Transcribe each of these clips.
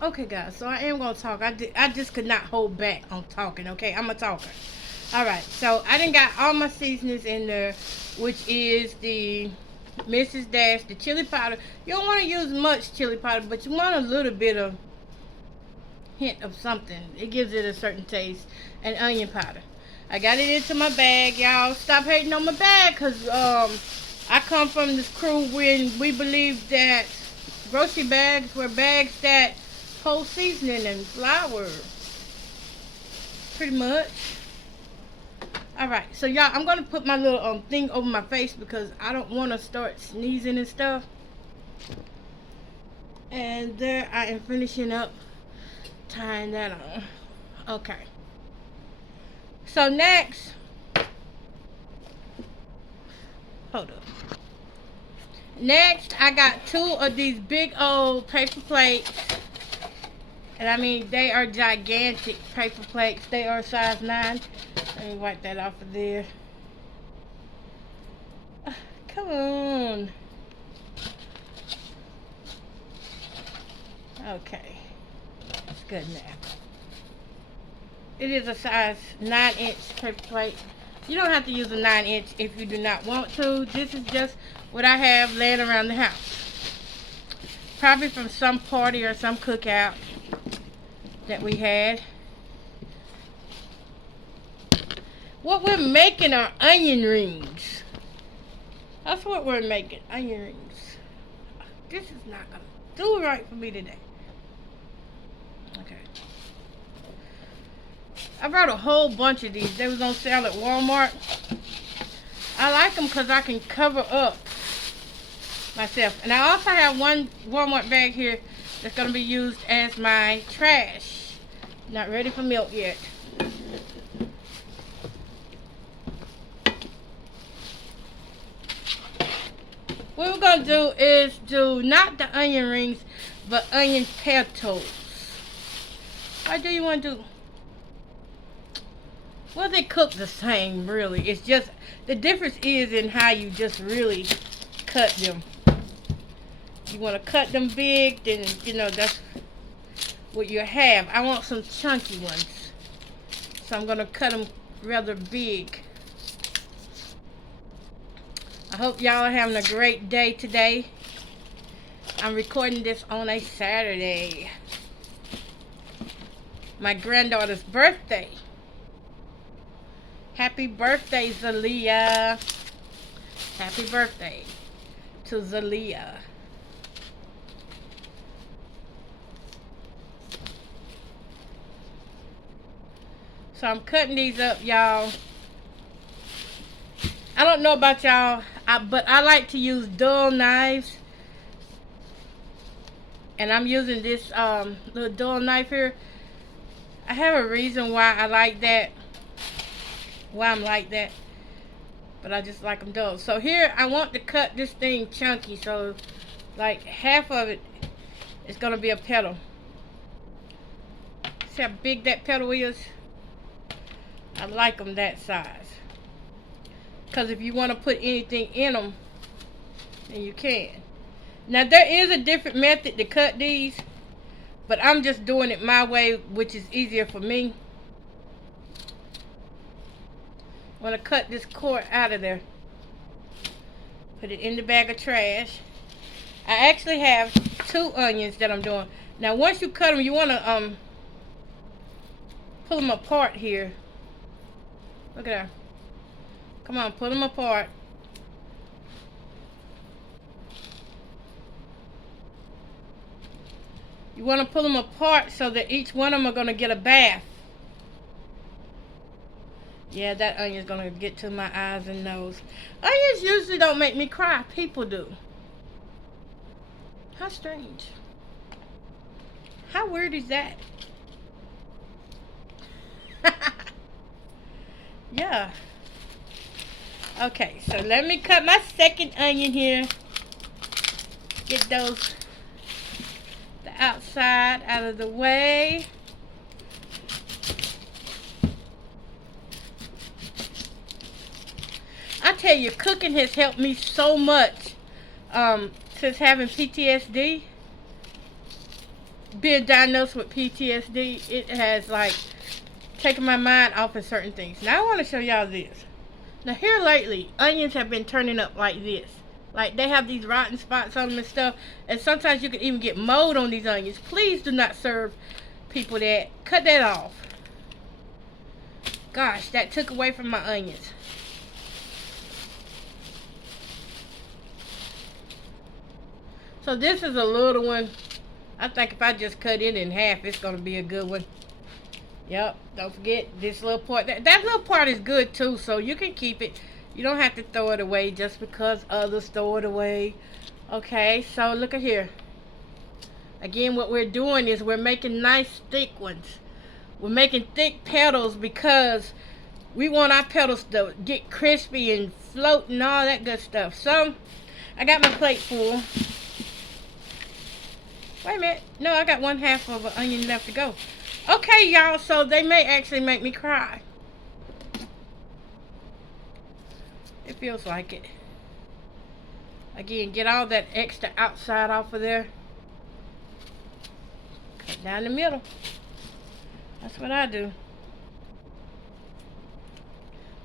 Okay, guys, so I am going to talk. I just could not hold back on talking, okay? I'm a talker. All right, so I done got all my seasonings in there, which is the Mrs. Dash, the chili powder. You don't want to use much chili powder, but you want a little bit of hint of something. It gives it a certain taste. And onion powder. I got it into my bag, y'all. Stop hating on my bag, because I come from this crew when we believed that grocery bags were bags that hold seasoning and flour. Pretty much. Alright, so y'all, I'm going to put my little thing over my face because I don't want to start sneezing and stuff. And there I am finishing up tying that on. Okay. So next, hold up. Next, I got 2 of these big old paper plates. And I mean, they are gigantic paper plates. They are size 9. Let me wipe that off of there. Come on. Okay. It's good now. It is a size 9-inch paper plate. You don't have to use a 9-inch if you do not want to. This is just what I have laying around the house. Probably from some party or some cookout that we had. What we're making are onion rings. That's what we're making, onion rings. This is not gonna do right for me today. Okay. I brought a whole bunch of these. They was on sale at Walmart. I like them because I can cover up myself. And I also have one Walmart bag here that's going to be used as my trash. Not ready for milk yet. What we're going to do is do not the onion rings, but onion petals. Why do you want to do? Well, they cook the same, really. It's just, the difference is in how you just really cut them. You want to cut them big, then, you know, that's what you have. I want some chunky ones. So I'm going to cut them rather big. I hope y'all are having a great day today. I'm recording this on a Saturday. My granddaughter's birthday. Happy birthday, Zalia. Happy birthday to Zalia. So I'm cutting these up, y'all. I don't know about y'all, but I like to use dull knives. And I'm using this little dull knife here. I have a reason why I like that. Why I'm like that. But I just like them dull. So here, I want to cut this thing chunky. So, like, half of it is going to be a petal. See how big that petal is? I like them that size. Because if you want to put anything in them, then you can. Now, there is a different method to cut these. But I'm just doing it my way, which is easier for me. I'm going to cut this cord out of there. Put it in the bag of trash. I actually have 2 onions that I'm doing. Now, once you cut them, you want to pull them apart here. Look at that. Come on, pull them apart. You want to pull them apart so that each one of them are going to get a bath. Yeah, that onion's going to get to my eyes and nose. Onions usually don't make me cry. People do. How strange. How weird is that? Yeah. Okay, so let me cut my second onion here. Get those, the outside out of the way. I tell you, cooking has helped me so much since having PTSD. being diagnosed with PTSD, it has like taken my mind off of certain things. Now I want to show y'all this. Now here lately, onions have been turning up like this. Like they have these rotten spots on them and stuff. And sometimes you can even get mold on these onions. Please do not serve people that. Cut that off. Gosh, that took away from my onions. So this is a little one. I think if I just cut it in half, it's going to be a good one. Yep, don't forget this little part. That little part is good too, so you can keep it. You don't have to throw it away just because others throw it away. Okay, so look at here. Again, what we're doing is we're making nice thick ones. We're making thick petals because we want our petals to get crispy and float and all that good stuff. So, I got my plate full. Wait a minute. No, I got 1/2 of an onion left to go. Okay, y'all, so they may actually make me cry. It feels like it. Again, get all that extra outside off of there. Cut down the middle. That's what I do.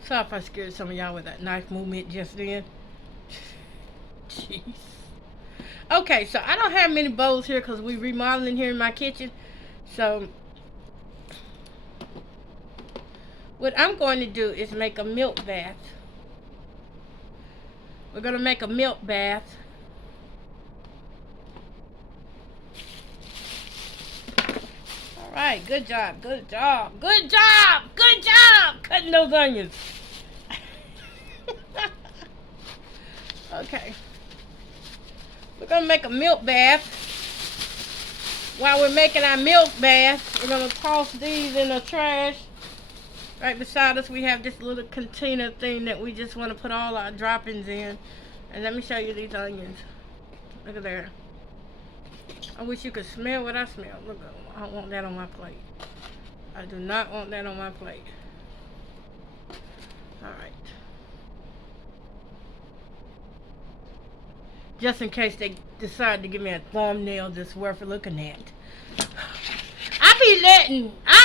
Sorry if I scared some of y'all with that knife movement just then. Jeez. Okay, so I don't have many bowls here because we're remodeling here in my kitchen. So, what I'm going to do is make a milk bath. We're going to make a milk bath. Alright, good job, good job, good job, good job cutting those onions. Okay. We're going to make a milk bath. While we're making our milk bath, we're going to toss these in the trash. Right beside us, we have this little container thing that we just want to put all our droppings in. And let me show you these onions. Look at there. I wish you could smell what I smell. Look, I don't want that on my plate. I do not want that on my plate. Alright. Just in case they decide to give me a thumbnail that's worth looking at. I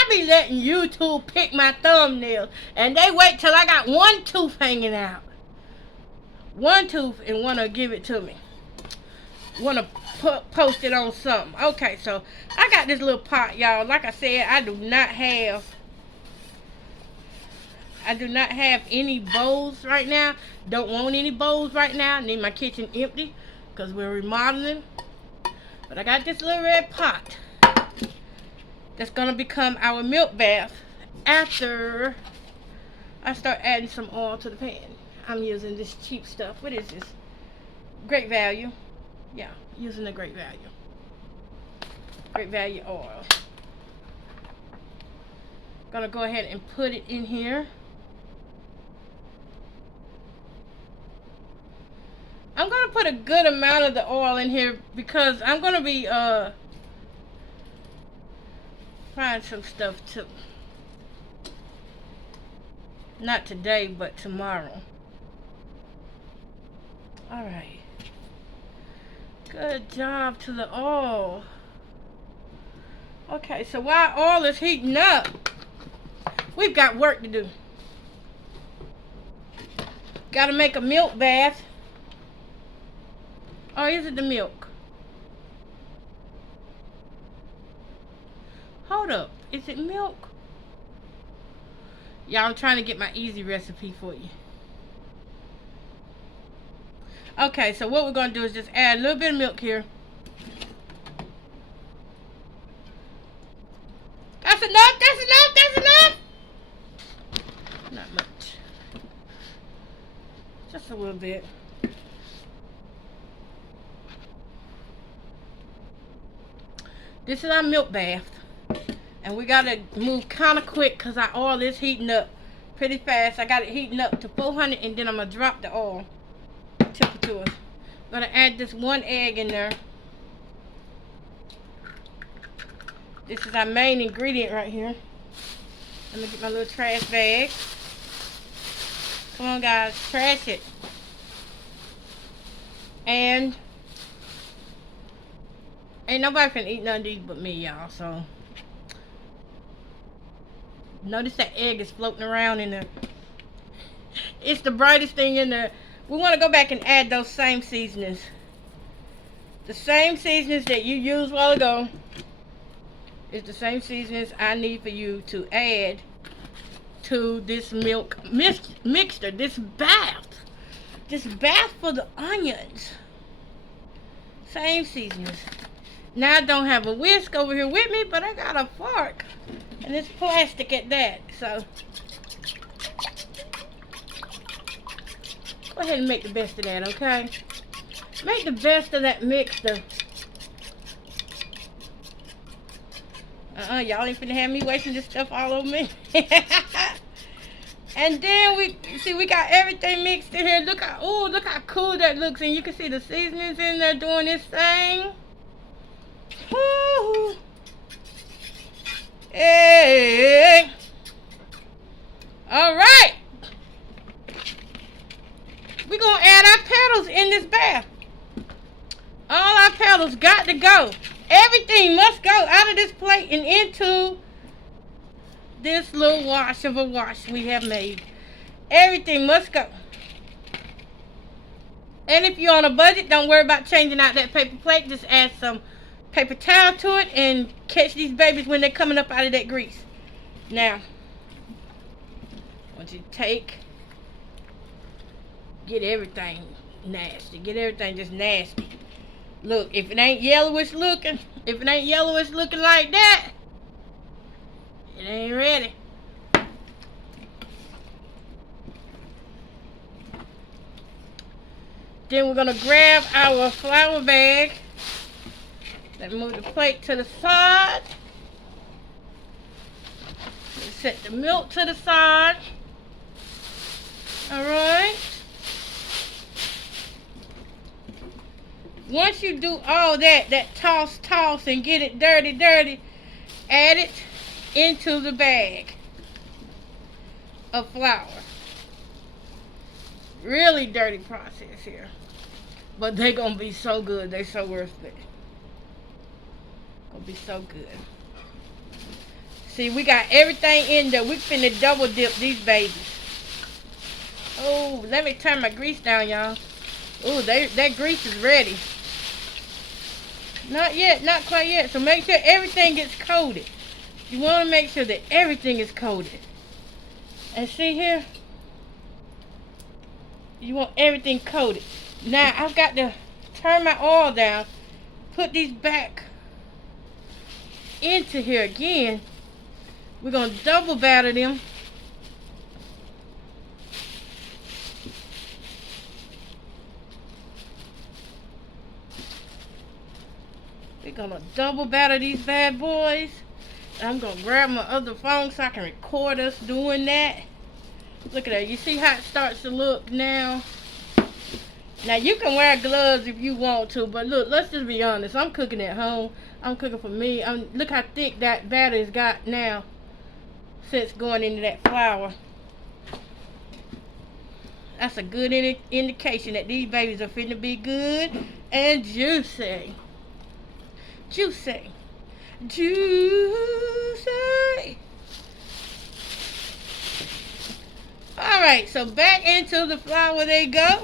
be letting YouTube pick my thumbnail, and they wait till I got one tooth hanging out. One tooth, and want to give it to me. Want to post it on something. Okay, so I got this little pot, y'all. Like I said, I do not have any bowls right now. Don't want any bowls right now. I need my kitchen empty because we're remodeling. But I got this little red pot that's going to become our milk bath after I start adding some oil to the pan. I'm using this cheap stuff. What is this? Great Value. Yeah, using the Great Value. Great Value oil. Gonna go ahead and put it in here. I'm gonna put a good amount of the oil in here because I'm gonna be frying some stuff too. Not today, but tomorrow. Alright. Good job to the oil. Okay, so while oil is heating up, we've got work to do. Gotta make a milk bath. Oh, is it the milk? Hold up. Is it milk? Y'all, I'm trying to get my easy recipe for you. Okay, so what we're going to do is just add a little bit of milk here. That's enough, that's enough, that's enough! Not much. Just a little bit. This is our milk bath. And we got to move kind of quick because our oil is heating up pretty fast. I got it heating up to 400 and then I'm going to drop the oil. Temperature. I'm going to add this 1 egg in there. This is our main ingredient right here. Let me get my little trash bag. Come on guys, trash it. And Ain't nobody finna eat none of these but me, y'all. So notice that egg is floating around in there. It's the brightest thing in there. We want to go back and add those same seasonings. The same seasonings that you used a while ago is the same seasonings I need for you to add to this milk mixture, this bath for the onions. Same seasonings. Now I don't have a whisk over here with me, but I got a fork, and it's plastic at that. So go ahead and make the best of that, okay? Make the best of that mixture. Y'all ain't finna have me wasting this stuff all over me. And then we got everything mixed in here. Look how cool that looks. And you can see the seasonings in there doing this thing. Woo. Hey. All right. We're going to add our petals in this bath. All our petals got to go. Everything must go out of this plate and into this little wash of a wash we have made. Everything must go. And if you're on a budget, don't worry about changing out that paper plate. Just add some paper towel to it and catch these babies when they're coming up out of that grease. Now, I want you to get everything nasty. Get everything just nasty. Look, if it ain't yellowish looking like that, it ain't ready. Then we're gonna grab our flour bag. Let's move the plate to the side. Let's set the milk to the side. All right. Once you do all that toss and get it dirty, add it into the bag of flour. Really dirty process here. But they're going to be so good. They're so worth it. Going to be so good. See, we got everything in there. We finna double dip these babies. Oh, let me turn my grease down, y'all. Oh, that grease is ready. Not yet, not quite yet. So make sure everything gets coated. You want to make sure that everything is coated. And see here? You want everything coated. Now, I've got to turn my oil down. Put these back into here again. We're going to double batter them. We're going to double batter these bad boys. And I'm going to grab my other phone so I can record us doing that. Look at that. You see how it starts to look now? Now, you can wear gloves if you want to. But look, let's just be honest. I'm cooking at home. I'm cooking for me. Look how thick that batter's got now since going into that flour. That's a good indication that these babies are finna be good and juicy. Juicy. Juicy. Alright, so back into the flour they go.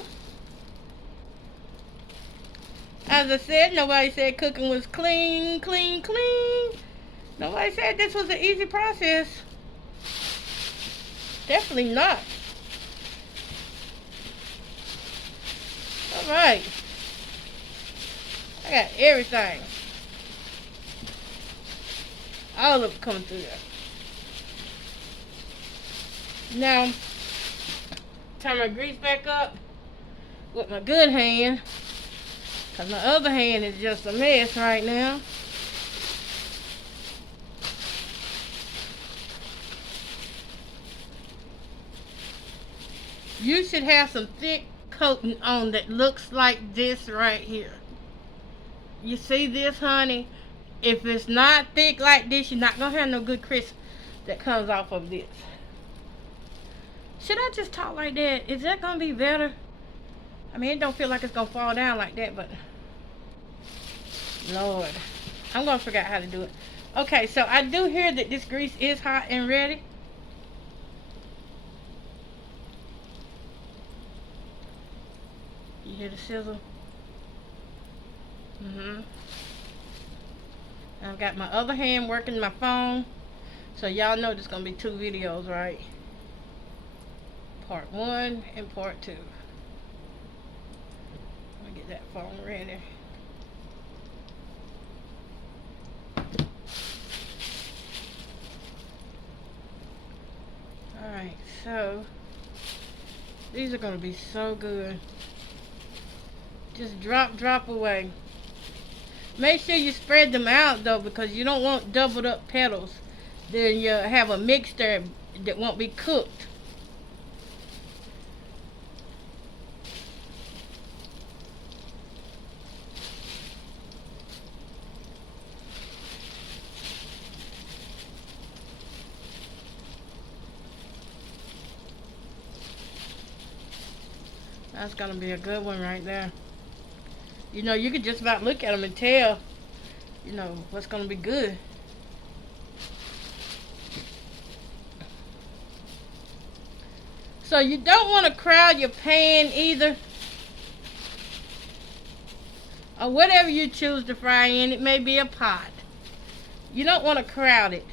As I said, nobody said cooking was clean. Nobody said this was an easy process. Definitely not. Alright. I got everything. All of it coming through there. Now, turn my grease back up with my good hand. Because my other hand is just a mess right now. You should have some thick coating on that looks like this right here. You see this, honey? If it's not thick like this, you're not going to have no good crisp that comes off of this. Should I just talk like that? Is that going to be better? I mean, it don't feel like it's going to fall down like that, but Lord. I'm gonna figure out how to do it. Okay, so I do hear that this grease is hot and ready. You hear the sizzle? I've got my other hand working my phone. So y'all know there's gonna be 2 videos, right? Part 1 and part 2. Let me get that phone ready. Alright, so these are gonna be so good. Just drop away. Make sure you spread them out though, because you don't want doubled up petals. Then you'll have a mixture that won't be cooked. That's gonna be a good one right there. You know, you can just about look at them and tell, you know, what's gonna be good. So you don't want to crowd your pan either, or whatever you choose to fry in. It may be a pot. You don't want to crowd it.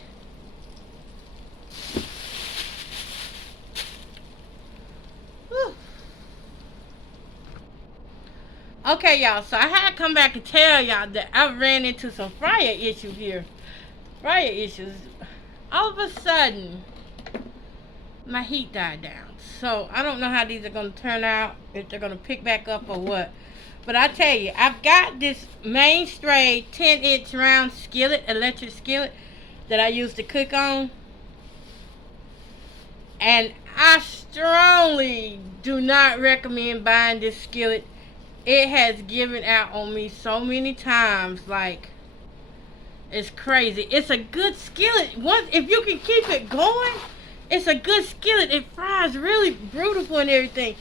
Whew. Okay, y'all, so I had to come back and tell y'all that I ran into some fryer issues here. Fryer issues. All of a sudden, my heat died down. So I don't know how these are going to turn out, if they're going to pick back up or what. But I tell you, I've got this mainstay 10-inch round skillet, electric skillet, that I use to cook on. And I strongly do not recommend buying this skillet. It has given out on me so many times, like, it's crazy. It's a good skillet. Once, if you can keep it going, it's a good skillet. It fries really beautiful and everything,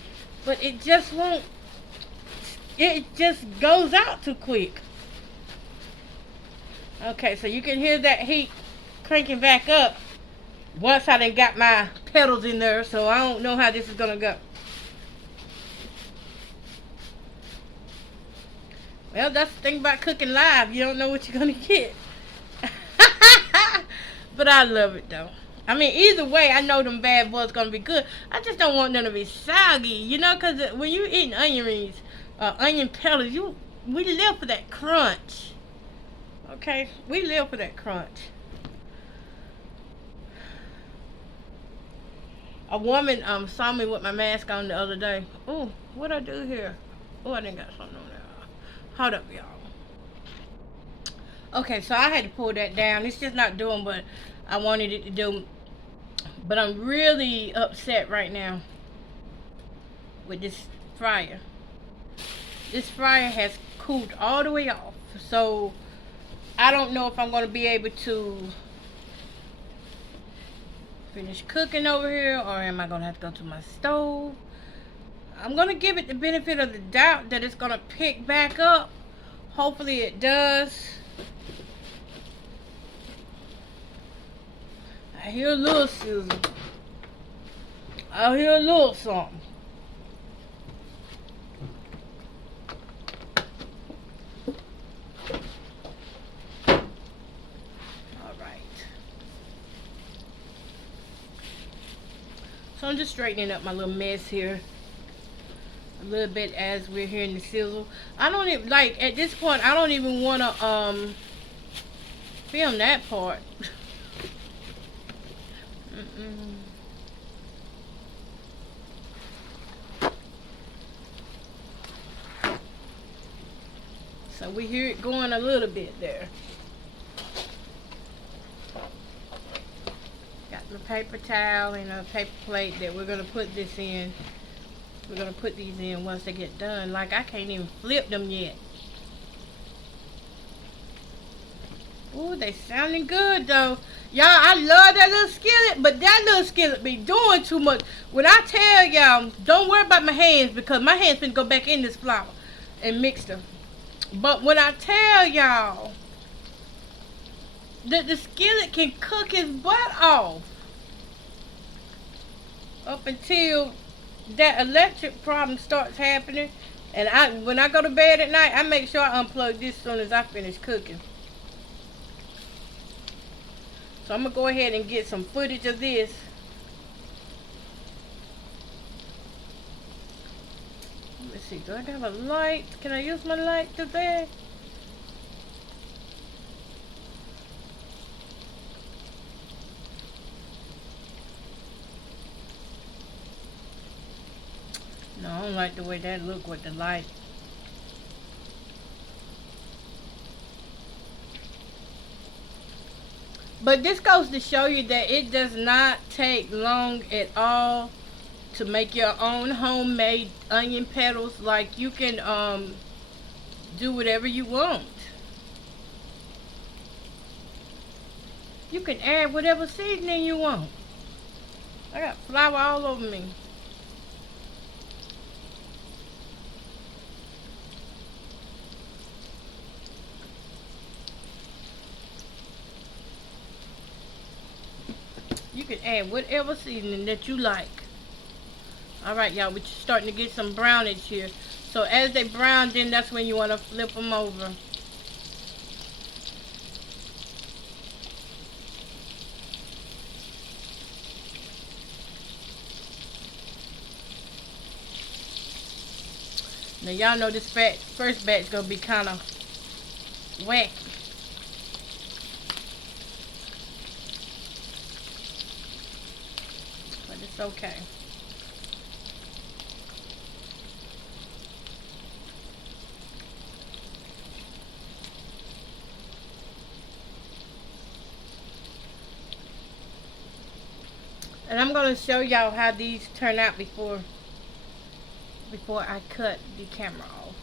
but it just won't. It just goes out too quick. Okay, so you can hear that heat cranking back up. Once I done got my petals in there, so I don't know how this is gonna go. Well, that's the thing about cooking live. You don't know what you're gonna get. But I love it though. I mean, either way, I know them bad boys gonna be good. I just don't want them to be soggy, you know, because when you eating onion rings, onion petals, we live for that crunch. Okay, we live for that crunch. A woman saw me with my mask on the other day. Oh, what I do here? Oh, I didn't got something on there. Hold up, y'all. Okay, so I had to pull that down. It's just not doing what I wanted it to do. But I'm really upset right now with this fryer. This fryer has cooled all the way off. So I don't know if I'm going to be able to finish cooking over here, or am I going to have to go to my stove? I'm going to give it the benefit of the doubt that it's going to pick back up. Hopefully it does. I hear a little sizzle. I hear a little something. So I'm just straightening up my little mess here a little bit as we're hearing the sizzle. I don't even, like, at this point, I don't even want to film that part. So we hear it going a little bit there. Got my paper towel and a paper plate that we're going to put this in. We're going to put these in once they get done. Like, I can't even flip them yet. Ooh, they sounding good though. Y'all, I love that little skillet, but that little skillet be doing too much. When I tell y'all, don't worry about my hands, because my hands finna go back in this flour and mix them. But when I tell y'all The skillet can cook his butt off up until that electric problem starts happening. And when I go to bed at night, I make sure I unplug this as soon as I finish cooking. So I'm gonna go ahead and get some footage of this. Let me see, do I have a light? Can I use my light today? No, I don't like the way that look with the light. But this goes to show you that it does not take long at all to make your own homemade onion petals. Like, you can do whatever you want. You can add whatever seasoning you want. I got flour all over me. You can add whatever seasoning that you like. Alright, y'all, we're starting to get some brownage here. So as they brown, then that's when you want to flip them over. Now y'all know this first batch gonna be kind of wacky. But it's okay. And I'm gonna show y'all how these turn out before I cut the camera off.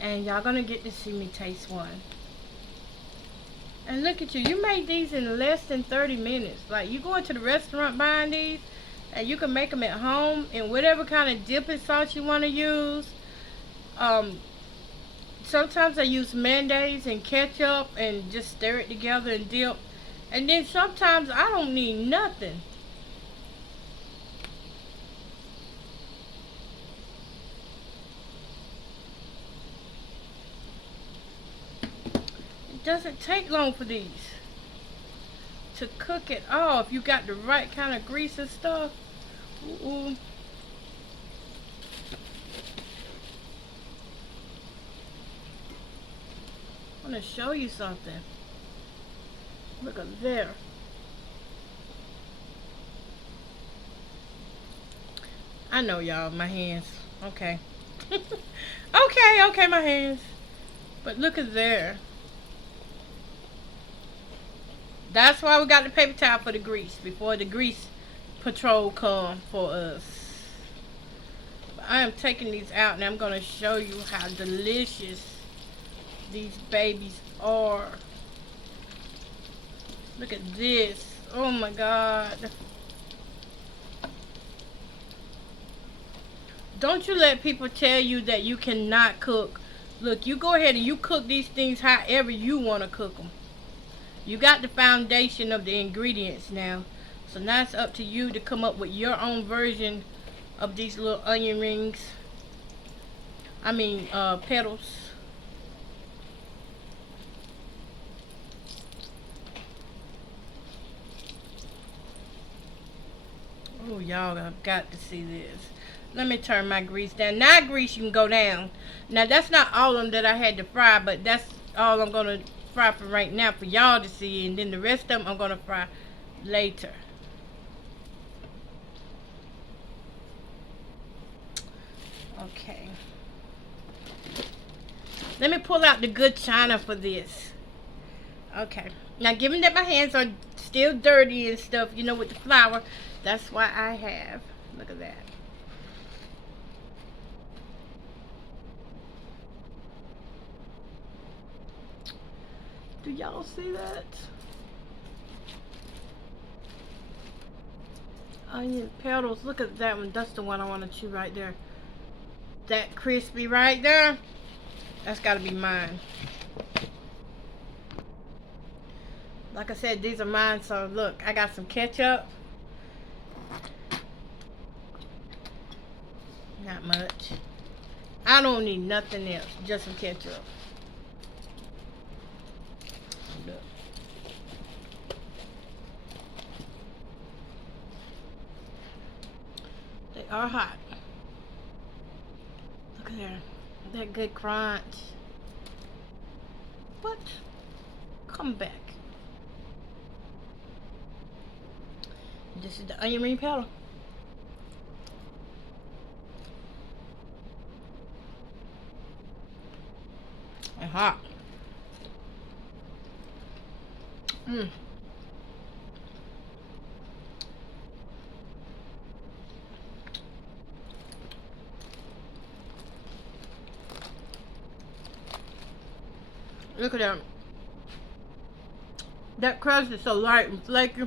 And y'all gonna get to see me taste one. And look at you, you made these in less than 30 minutes. Like, you go into the restaurant buying these, and you can make them at home in whatever kind of dipping sauce you want to use. Sometimes I use mayonnaise and ketchup and just stir it together and dip. And then sometimes I don't need nothing. It doesn't take long for these to cook at all if you got the right kind of grease and stuff. Ooh. I'm gonna show you something. Look at there. I know, y'all, my hands. Okay. okay, my hands. But look at there. That's why we got the paper towel for the grease, before the grease patrol come for us. But I am taking these out, and I'm going to show you how delicious these babies are. Look at this. Oh my God. Don't you let people tell you that you cannot cook. Look, you go ahead and you cook these things however you want to cook them. You got the foundation of the ingredients now. So now it's up to you to come up with your own version of these little onion rings. I mean, petals. Oh, y'all have got to see this. Let me turn my grease down. Now grease you can go down. Now that's not all of them that I had to fry, but that's all I'm going to fry for right now for y'all to see. And then the rest of them I'm going to fry later. Okay. Let me pull out the good china for this. Okay. Now, given that my hands are still dirty and stuff, you know, with the flour, that's why I have. Look at that. Do y'all see that? onion petals. Look at that one. That's the one I want to chew right there. That crispy right there. That's got to be mine. Like I said, these are mine. So look, I got some ketchup. Not much. I don't need nothing else. Just some ketchup. Look. They are hot. Look at there. That good crunch. What? Come back. This is the onion ring powder. And hot. Look at that. That crust is so light and flaky.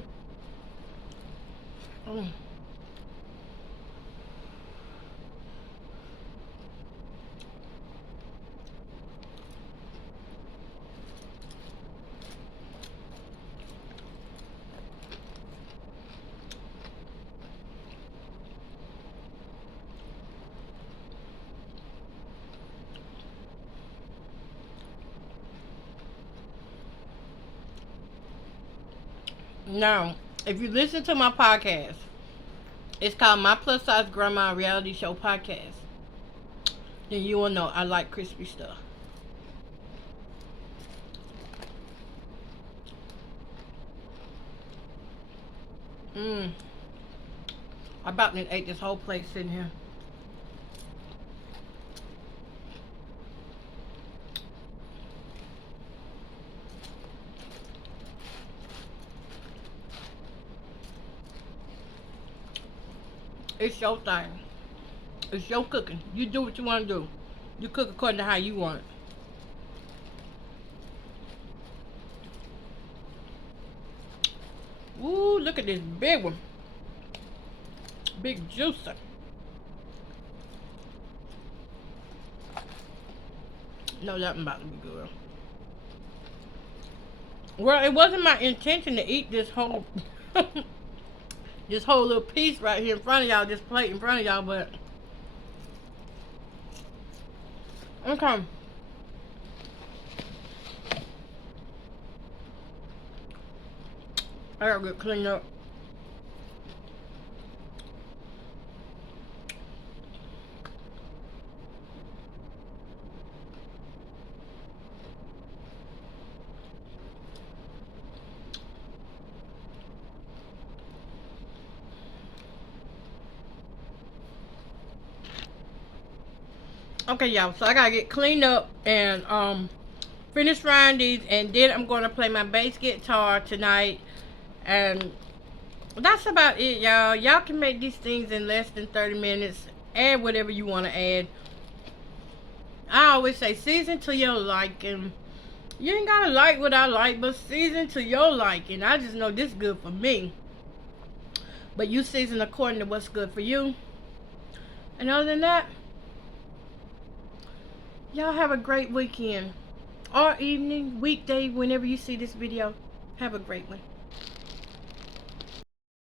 Now, if you listen to my podcast, it's called My Plus Size Grandma Reality Show Podcast, then you will know I like crispy stuff. I about to ate this whole plate sitting here. It's your thing. It's your cooking. You do what you want to do. You cook according to how you want it. Ooh, look at this big one. Big juicer. No, that one about to be good. Well, it wasn't my intention to eat this whole this whole little piece right here in front of y'all, this plate in front of y'all, but okay. I gotta get cleaned up. Okay, y'all, so I gotta get cleaned up and finish frying these, and then I'm gonna play my bass guitar tonight, and that's about it, y'all. Y'all can make these things in less than 30 minutes. Add whatever you want to add. I always say season to your liking. You ain't gotta like what I like, but season to your liking. I just know this is good for me, but you season according to what's good for you. And other than that, y'all have a great weekend or evening, weekday, whenever you see this video. Have a great one.